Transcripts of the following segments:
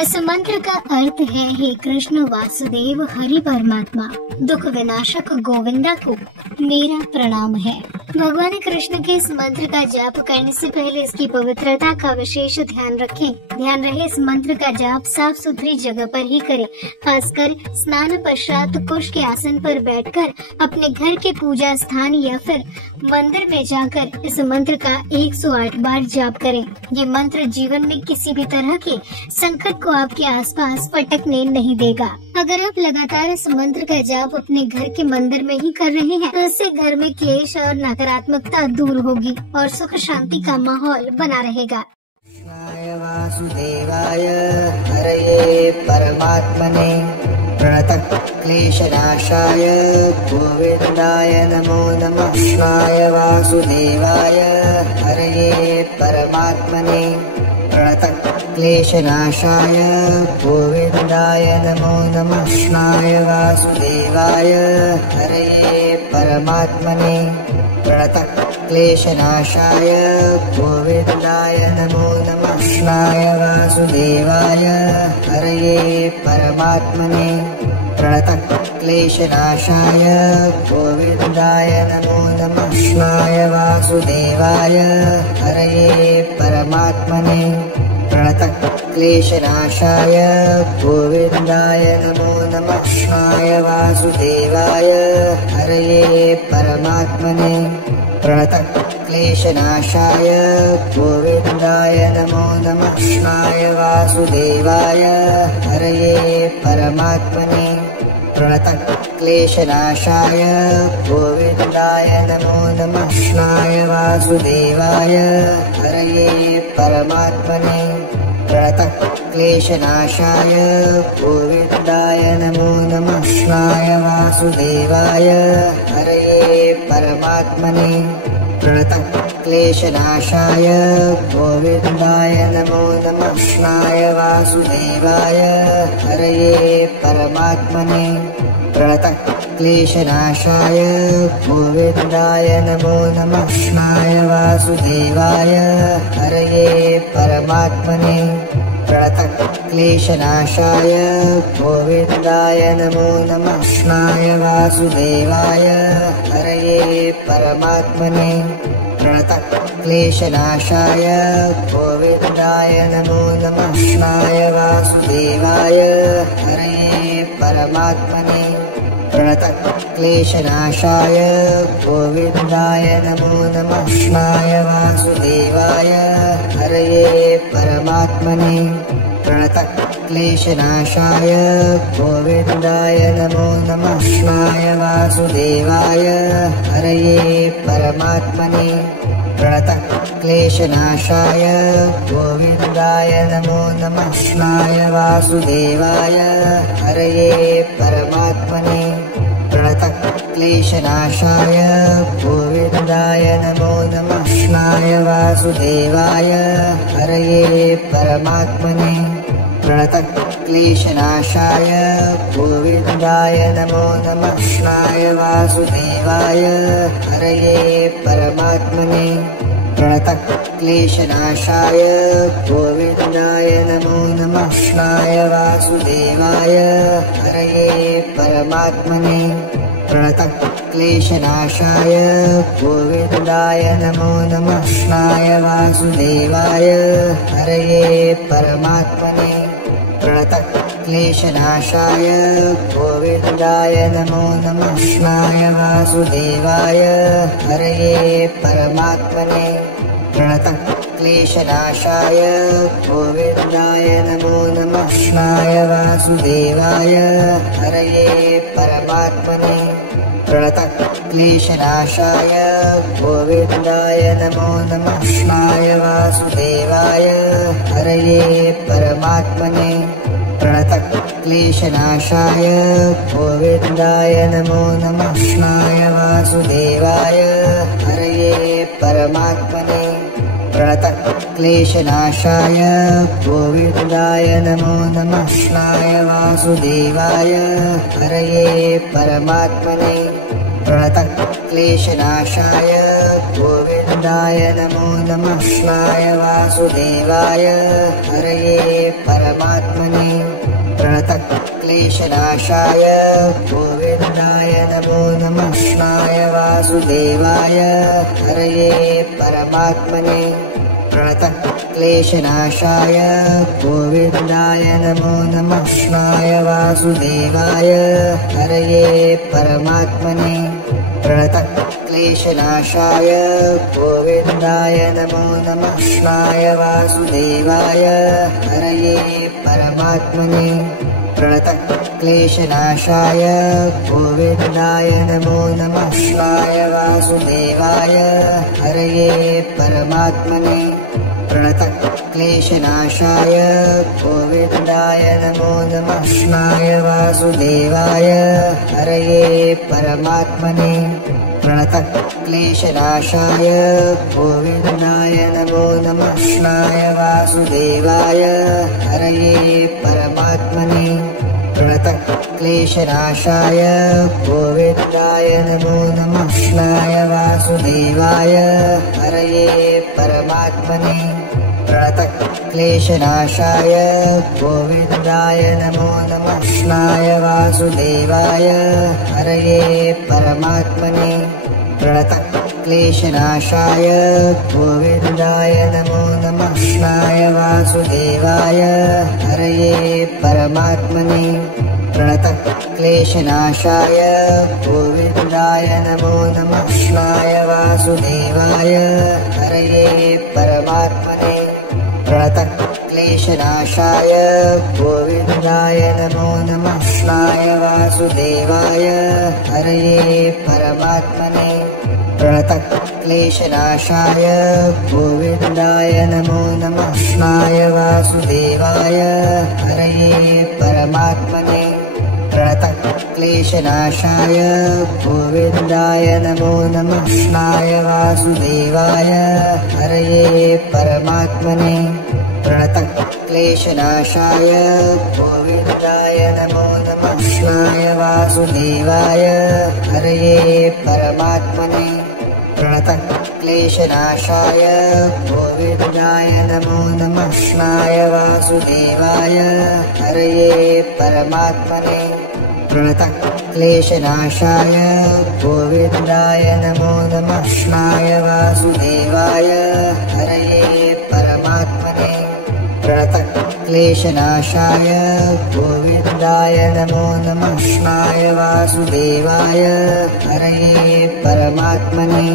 इस मंत्र का अर्थ है, हे कृष्ण वासुदेव हरि परमात्मा दुख विनाशक गोविंदा को मेरा प्रणाम है। भगवान कृष्ण के इस मंत्र का जाप करने से पहले इसकी पवित्रता का विशेष ध्यान रखें। ध्यान रहे इस मंत्र का जाप साफ सुथरी जगह पर ही करें। खासकर स्नान पश्चात कुश के आसन पर बैठकर अपने घर के पूजा स्थान या फिर मंदिर में जाकर इस मंत्र का 108 बार जाप करें। ये मंत्र जीवन में किसी भी तरह के संकट को आपके आसपास पटकने नहीं देगा। अगर आप लगातार इस मंत्र का जाप अपने घर के मंदिर में ही कर रहे हैं तो इससे घर में क्लेश और नकारात्मकता दूर होगी और सुख शांति का माहौल बना रहेगा। वासुदेवाय हरये परमात्मने प्रणतः क्लेशनाशाय गोविन्दाय नमो नमः। कृष्णाय वासुदेवाय हरये परमात्मने प्रणतः क्लेशनाशाय गोविन्दाय नमो नमः। कृष्णाय वासुदेवाय हरये परमात्मने प्रणतः क्लेशनाशाय गोविन्दाय नमो नमः। कृष्णाय वासुदेवाय हरये परमात्मने प्रणतः क्लेशनाशाय गोविन्दाय नमो नमः। कृष्णाय वासुदेवाय हरये परमात्मने प्रणतः क्लेशनाशाय गोविन्दाय नमो नमः। कृष्णाय वासुदेवाय हरये परमात्मने प्रणतः क्लेशनाशाय गोविन्दाय नमो नमः। कृष्णाय वासुदेवाय हरये परमात्मने प्रणतः क्लेशनाशाय गोविन्दाय नमो नमः। कृष्णाय वासुदेवाय हरये परमात्मने प्रणतः क्लेशनाशाय गोविन्दाय नमो नमः। कृष्णाय वासुदेवाय हरये परमात्मने प्रणतः क्लेशनाशाय गोविन्दाय नमो नमः। कृष्णाय वासुदेवाय हरये परमात्मने प्रणतः क्लेशनाशाय गोविन्दाय नमो नमः। कृष्णाय वासुदेवाय हरये परमात्मने प्रणतः क्लेशनाशाय गोविन्दाय नमो नमः। कृष्णाय वासुदेवाय हरये परमात्मने प्रणतः क्लेशनाशाय गोविन्दाय नमो नमः। कृष्णाय वासुदेवाय हरये परमात्मने प्रणतः क्लेशनाशाय गोविन्दाय नमो नमः। कृष्णाय वासुदेवाय हरये परमात्मने प्रणतः क्लेशनाशाय गोविन्दाय नमो नमः। कृष्णाय वासुदेवाय हरये परमात्मने प्रणतः क्लेशनाशाय गोविन्दाय नमो नमः। कृष्णाय वासुदेवाय हरये परमात्मने प्रणतः क्लेशनाशाय गोविन्दाय नमो नमः। कृष्णाय वासुदेवाय हरये परमात्मने प्रणतः क्लेशनाशाय गोविन्दाय नमो नमः। कृष्णाय वासुदेवाय हरये परमात्मने प्रणतः क्लेशनाशाय गोविन्दाय नमो नमः। कृष्णाय वासुदेवाय हरये परमात्मने प्रणतः क्लेशनाशाय गोविन्दाय नमो नमः। कृष्णाय वासुदेवाय हरये परमात्मने प्रणतः क्लेशनाशाय गोविन्दाय नमो नमः। कृष्णाय वासुदेवाय हरये परमात्मने प्रणतः क्लेशनाशाय गोविन्दाय नमो नमः। कृष्णाय वासुदेवाय हरये परमात्मने प्रणतः क्लेशनाशाय गोविन्दाय नमो नमः। कृष्णाय वासुदेवाय हरये परमात्मने प्रणतः क्लेशनाशाय गोविन्दाय नमो नमः। कृष्णाय वासुदेवाय हरये परमात्मने प्रणतः क्लेशनाशाय गोविन्दाय नमो नमः। कृष्णाय वासुदेवाय हरये परमात्मने प्रणतक्लेशनाशाय गोविन्दाय नमो नमः। कृष्णाय वासुदेवाय हरये परमात्मने प्रणतक्लेशनाशाय गोविन्दाय नमो नमः। कृष्णाय वासुदेवाय हरये परमात्मने प्रणतक्लेशनाशाय गोविन्दाय नमो नमः। कृष्णाय वासुदेवाय हरये परमात्मने प्रणतक्लेशनाशाय गोविन्दाय नमो नमः। कृष्णाय वासुदेवाय हरये परमात्मने प्रणतक्लेशनाशाय गोविन्दाय नमो नमः। कृष्णाय वासुदेवाय हरये परमात्मने प्रणतक्लेशनाशाय गोविन्दाय नमो नमः। कृष्णाय वासुदेवाय हरये परमात्मने प्रणतक्लेशनाशाय गोविन्दाय नमो नमः। कृष्णाय वासुदेवाय हरये परमात्मने प्रणतक्लेशनाशाय गोविन्दाय नमो नमः। कृष्णाय वासुदेवाय हरये परमात्मने प्रणतक्लेशनाशाय गोविन्दाय नमो नमः। कृष्णाय वासुदेवाय हरये परमात्मने प्रणतक्लेशनाशाय गोविन्दाय नमो नमः। कृष्णाय वासुदेवाय हरये परमात्मने प्रणतक्लेशनाशाय गोविन्दाय नमो नमः। कृष्णाय वासुदेवाय हरये परमात्मने प्रणतक्लेशनाशाय गोविन्दाय नमो नमः। कृष्णाय वासुदेवाय हरये परमात्मने प्रणतक्लेशनाशाय गोविन्दाय नमो नमः। कृष्णाय वासुदेवाय हरये परमात्मने प्रणतक्लेशनाशाय गोविन्दाय नमो नमः। कृष्णाय वासुदेवाय हरये परमात्मने प्रणतक्लेशनाशाय गोविन्दाय नमो नमः। कृष्णाय वासुदेवाय हरये परमात्मने प्रणतक्लेशनाशाय गोविन्दाय नमो नमः। कृष्णाय वासुदेवाय हरये परमात्मने प्रणतक्लेशनाशाय गोविन्दाय नमो नमः। कृष्णाय वासुदेवाय हरये परमात्मने प्रणतक्लेशनाशाय गोविन्दाय नमो नमः। कृष्णाय वासुदेवाय हरये परमात्मने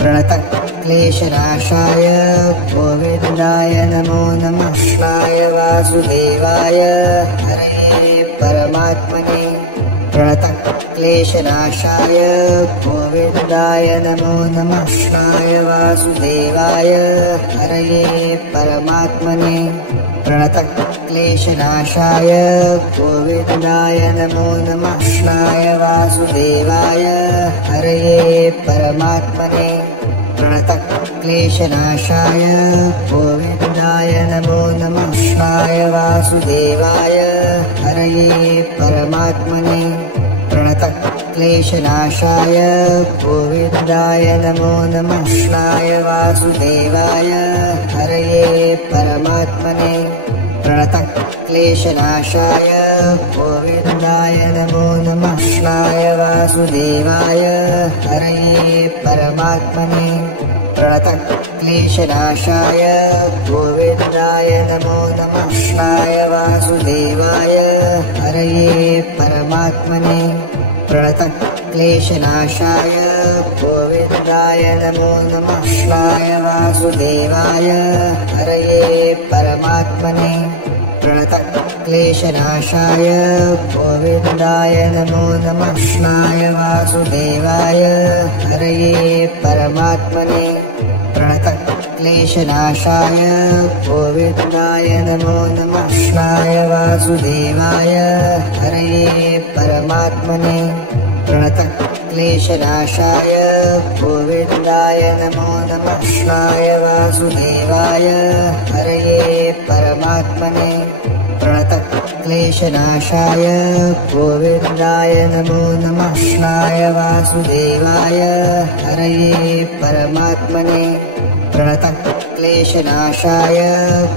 प्रणतक्लेशनाशाय गोविन्दाय नमो नमः। कृष्णाय वासुदेवाय हरये परमात्मने प्रणतक्लेशनाशाय गोविन्दाय नमो नमः। कृष्णाय वासुदेवाय हरये परमात्मने प्रणतक्लेशनाशाय गोविन्दाय नमो नमः। कृष्णाय वासुदेवाय हरये परमात्मने प्रणतक्लेशनाशाय गोविन्दाय नमो नमः। कृष्णाय वासुदेवाय हरये परमात्मने प्रणतक्लेशनाशाय गोविन्दाय नमो नमः। कृष्णाय वासुदेवाय हरये परमात्मने प्रणतक्लेशनाशाय गोविन्दाय नमो नमः। कृष्णाय वासुदेवाय हरये परमात्मने प्रणतक्लेशनाशाय गोविन्दाय नमो नमः। कृष्णाय वासुदेवाय हरये परमात्मने प्रणतक्लेशनाशाय गोविन्दाय नमो नमः। कृष्णाय वासुदेवाय हरये परमात्मने प्रणतक्लेशनाशाय गोविन्दाय नमो नमः। कृष्णाय वासुदेवाय हरये परमात्मने प्रणतक्लेशनाशाय गोविन्दाय नमो नमः। कृष्णाय वासुदेवाय हरये परमात्मने प्रणतक्लेशनाशाय गोविन्दाय नमो नमः। कृष्णाय वासुदेवाय हरये परमात्मने प्रणतक्लेशनाशाय प्रणतक्लेशनाशाय गोविन्दाय नमो नमः कृष्णाय वासुदेवाय हरये परमात्मने प्रणतक्लेशनाशाय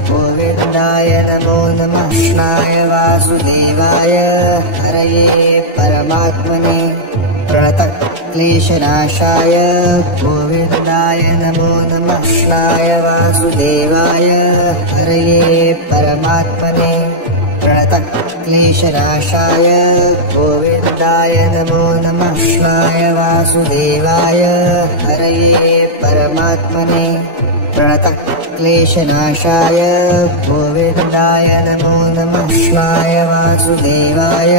गोविन्दाय नमो नमः कृष्णाय वासुदेवाय हरये परमात्मने प्रणतक्लेशनाशाय गोविन्दाय नमो नमः कृष्णाय वासुदेवाय हरये परमात्मने प्रणतक्लेशनाशाय गोविन्दाय नमो नमः कृष्णाय वासुदेवाय हरये परमात्मने प्रणतक्लेशनाशाय गोविन्दाय नमो नमः कृष्णाय वासुदेवाय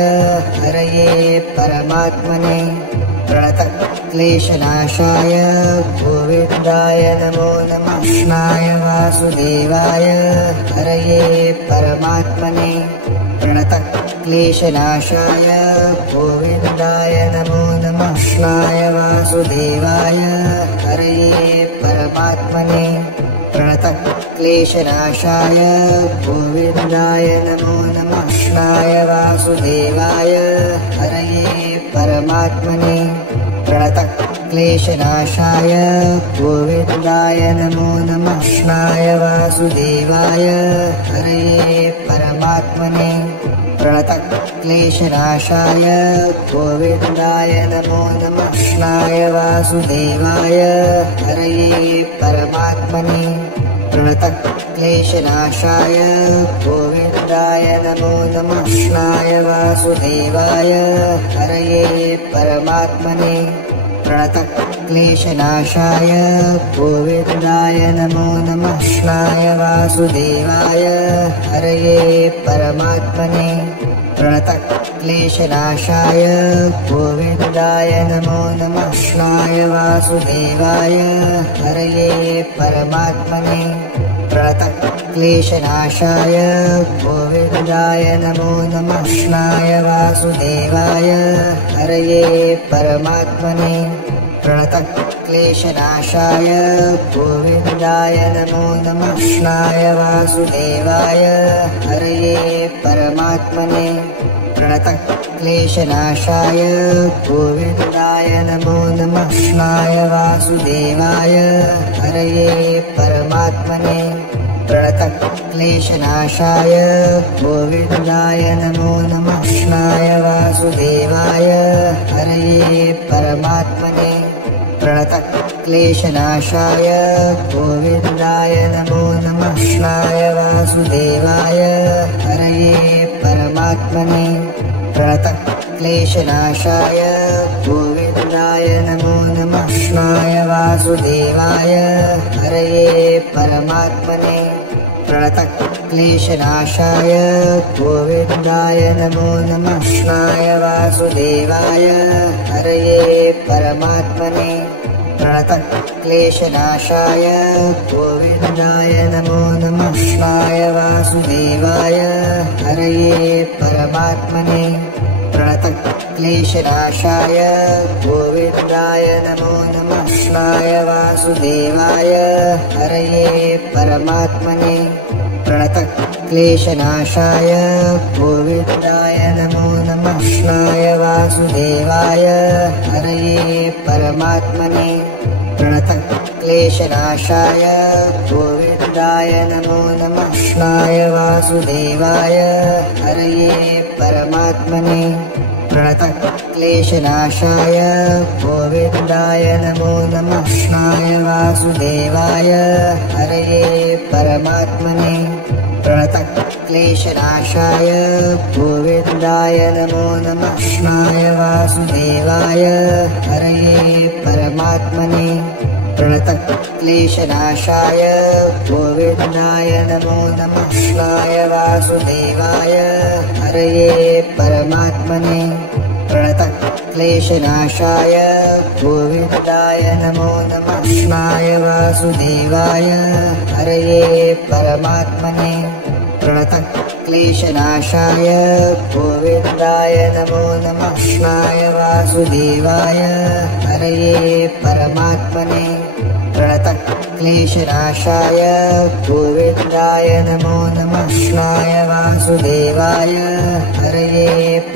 हरये परमात्मने प्रणतक्लेशनाशाय गोविन्दाय नमो नमः कृष्णाय वासुदेवाय हरये परमात्मने प्रणतक्लेशनाशाय गोविन्दाय नमो नमः कृष्णाय वासुदेवाय हरये परमात्मने प्रणतक्लेशनाशाय गोविन्दाय नमो नमः कृष्णाय वासुदेवाय हरये परमात्मने प्रणतक्लेशनाशाय गोविन्दाय नमो नमः कृष्णाय वासुदेवाय हरये परमात्मने प्रणतक्लेशनाशाय गोविन्दाय नमो नमः कृष्णाय वासुदेवाय हरये परमात्मने प्रणतक्लेशनाशाय गोविन्दाय नमो नमः कृष्णाय वासुदेवाय हरये परमात्मने प्रणतक्लेशनाशाय गोविन्दाय नमो नमः कृष्णाय वासुदेवाय हरये परमात्मने प्रणतक्लेशनाशाय गोविन्दाय नमो नमः कृष्णाय वासुदेवाय हरये परमात्मने प्रणतक्लेशनाशाय गोविन्दाय नमो नमः कृष्णाय वासुदेवाय हरये परमात्मने प्रणतक्लेशनाशाय गोविन्दाय नमो नमः कृष्णाय वासुदेवाय हरये परमात्मने प्रणतक्लेशनाशाय गोविन्दाय नमो नमः कृष्णाय वासुदेवाय हरये परमात्मने प्रणतक्लेशनाशाय गोविन्दाय नमो नमः कृष्णाय वासुदेवाय हरये परमात्मने प्रणतक्लेशनाशाय गोविन्दाय नमो नमः कृष्णाय वासुदेवाय हरये परमात्मने प्रणतक्लेशनाशाय गोविन्दाय नमो नमः कृष्णाय वासुदेवाय हरये परमात्मने प्रणतक्लेशनाशाय गोविन्दाय नमो नमः कृष्णाय वासुदेवाय हरये परमात्मने प्रणतक्लेशनाशाय गोविन्दाय नमो नमः कृष्णाय वासुदेवाय हरये परमात्मने प्रणतक्लेशनाशाय गोविन्दाय नमो नमः कृष्णाय वासुदेवाय हरये परमात्मने प्रणतक्लेशनाशाय गोविन्दाय नमो नमः कृष्णाय वासुदेवाय हरये परमात्मने प्रणतक्लेशनाशाय गोविन्दाय नमो नमः कृष्णाय वासुदेवाय हरये परमात्मने प्रणतक्लेशनाशाय गोविन्दाय नमो नमः कृष्णाय वासुदेवाय हरये परमात्मने प्रणतक्लेशनाशाय गोविन्दाय नमो नमः कृष्णाय वासुदेवाय हरये परमात्मने प्रणतक्लेशनाशाय गोविन्दाय नमो नमः कृष्णाय वासुदेवाय हरये परमात्मने प्रणतक्लेशनाशाय गोविन्दाय नमो नमः कृष्णाय वासुदेवाय हरये परमात्मने प्रणतक्लेशनाशाय गोविन्दाय नमो नमः कृष्णाय वासुदेवाय हरये परमात्मने प्रणतक्लेशनाशाय गोविन्दाय नमो नमः कृष्णाय वासुदेवाय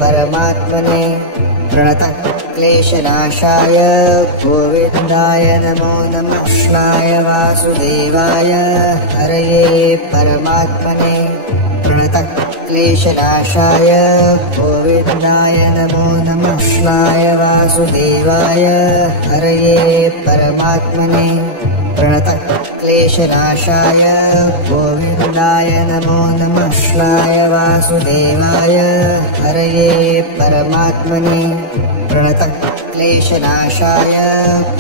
परमात्मने प्रणतः क्लेशनाशाय गोविन्दाय नमो नमः कृष्णाय वासुदेवाय हरये परमात्मने प्रणतः क्लेशनाशाय गोविन्दाय नमो नमः कृष्णाय वासुदेवाय हरये परमात्मने प्रणतः क्लेशनाशाय गोविन्दाय नमो नमः कृष्णाय वासुदेवाय हरये परमात्मने प्रणतः क्लेशनाशाय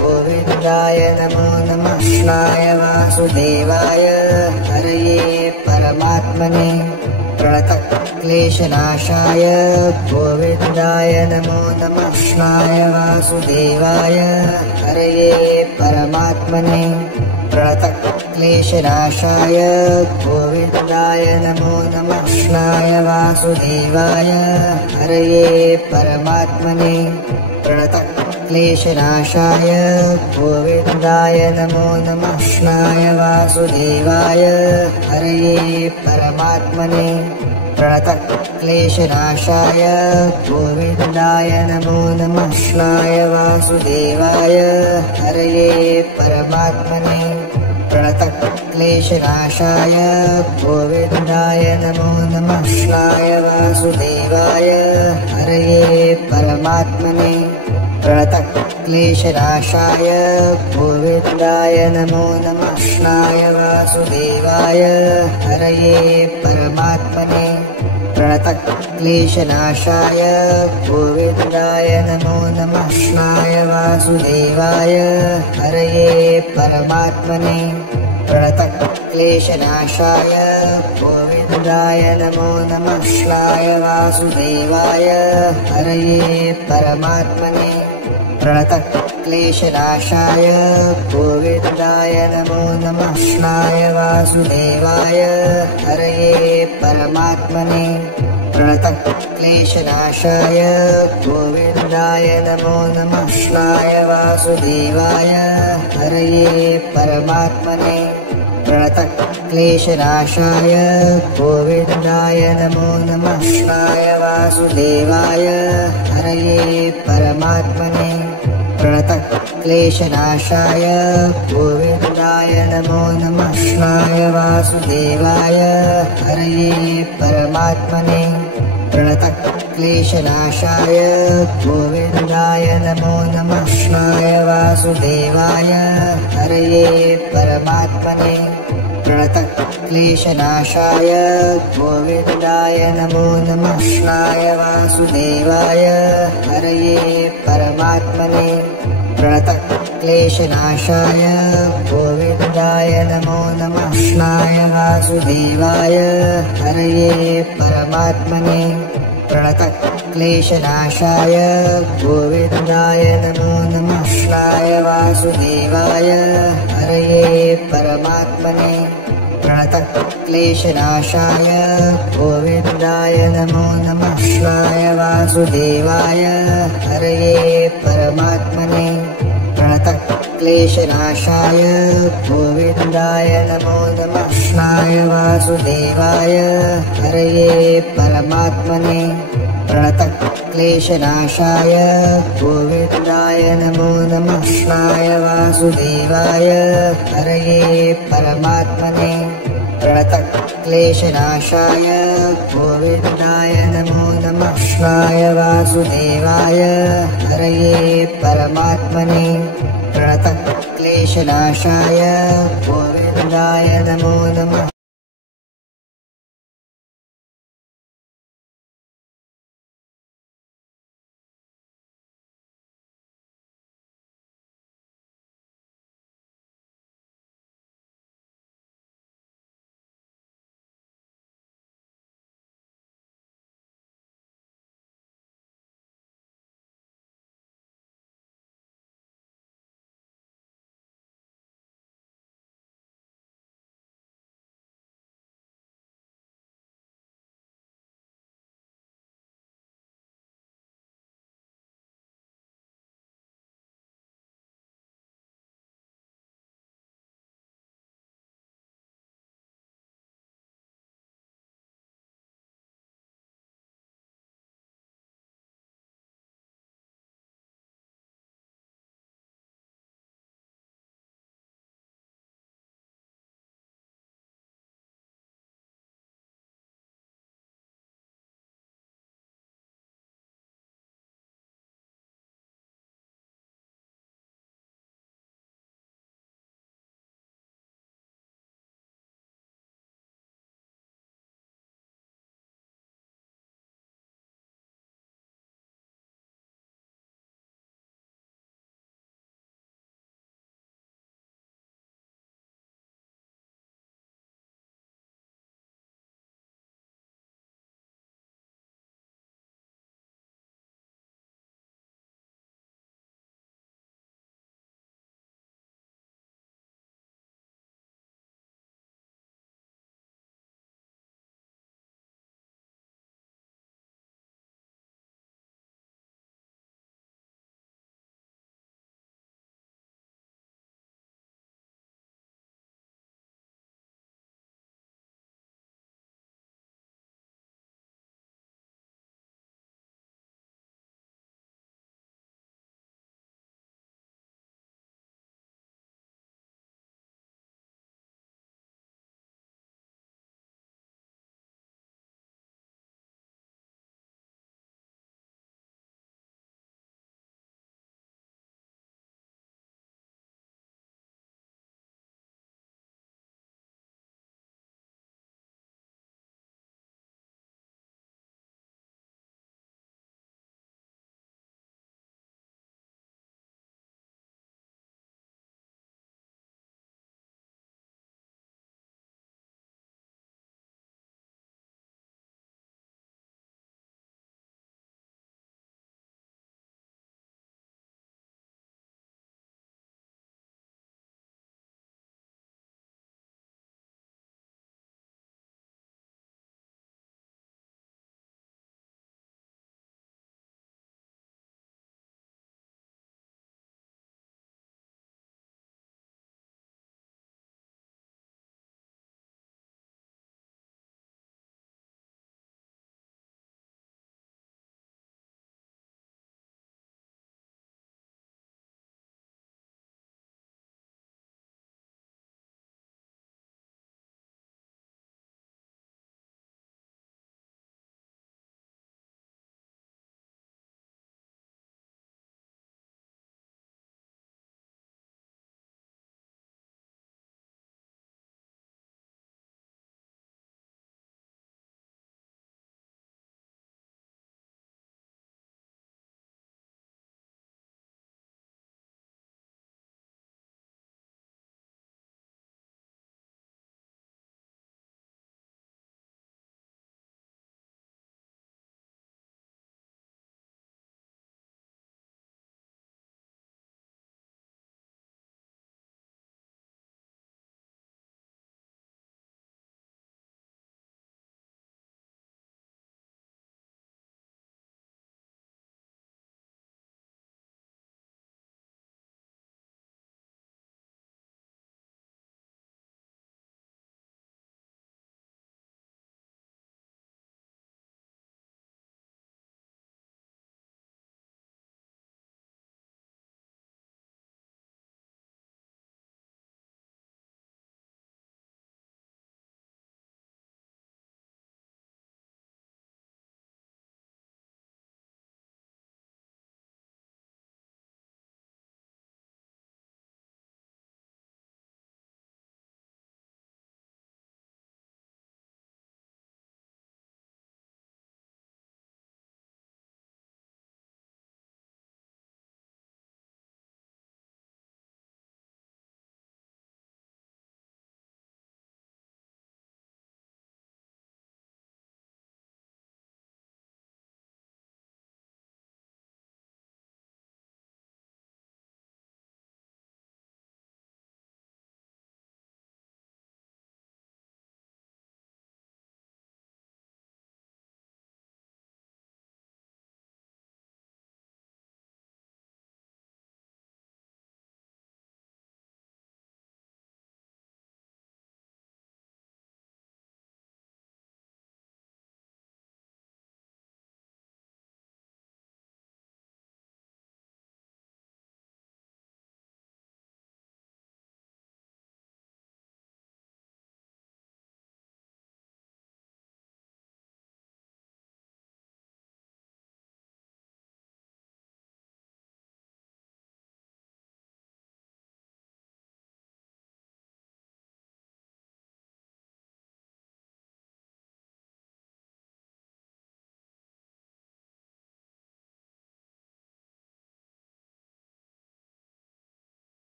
गोविन्दाय नमो नमः कृष्णाय वासुदेवाय हरये परमात्मने प्रणतः क्लेशनाशाय गोविन्दाय नमो नमः कृष्णाय वासुदेवाय हरये परमात्मने प्रणतः क्लेशनाशाय गोविन्दाय नमो नमः कृष्णाय वासुदेवाय हरये परमात्मने प्रणतः क्लेशनाशाय गोविन्दाय नमो नमः कृष्णाय वासुदेवाय हरये परमात्मने प्रणतः क्लेशनाशाय गोविन्दाय नमो नमः कृष्णाय वासुदेवाय हरये परमात्मने प्रणतः क्लेशनाशाय गोविन्दाय नमो नमः कृष्णाय वासुदेवाय हरये परमात्मने प्रणतः क्लेशनाशाय गोविन्दाय नमो नमः कृष्णाय वासुदेवाय हरये परमात्मने प्रणतः क्लेशनाशाय गोविन्दाय नमो नमः कृष्णाय वासुदेवाय हरये परमात्मने प्रणतः क्लेशनाशाय गोविन्दाय नमो नमः कृष्णाय वासुदेवाय हरये परमात्मने प्रणतः क्लेशनाशाय गोविन्दाय नमो नमः कृष्णाय वासुदेवाय हरये परमात्मने प्रणतः क्लेशनाशाय गोविन्दाय नमो नमः कृष्णाय वासुदेवाय हरये परमात्मने प्रणतः क्लेशनाशाय गोविन्दाय नमो नमः कृष्णाय वासुदेवाय हरये परमात्मने प्रणतः क्लेशनाशाय गोविन्दाय नमो नमः कृष्णाय वासुदेवाय हरये परमात्मने प्रणतः क्लेशनाशाय गोविन्दाय नमो नमः कृष्णाय वासुदेवाय हरये परमात्मने प्रणतः क्लेशनाशाय गोविन्दाय नमो नमः कृष्णाय वासुदेवाय हरये परमात्मने प्रणतः क्लेशनाशाय गोविन्दाय नमो नमः कृष्णाय वासुदेवाय हरये परमात्मने प्रणतः क्लेशनाशाय गोविन्दाय नमो नमः कृष्णाय वासुदेवाय हरये परमात्मने प्रणतः क्लेशनाशाय गोविन्दाय नमो नमः कृष्णाय वासुदेवाय हरये परमात्मने प्रणतः क्लेशनाशाय गोविन्दाय नमो नमः कृष्णाय वासुदेवाय हरये परमात्मने प्रणतः क्लेशनाशाय गोविन्दाय नमो नमः कृष्णाय वासुदेवाय हरये परमात्मने प्रणतः क्लेशनाशाय गोविन्दाय नमो नमः कृष्णाय वासुदेवाय हरये परमात्मने प्रणतः क्लेशनाशाय गोविन्दाय नमो नमः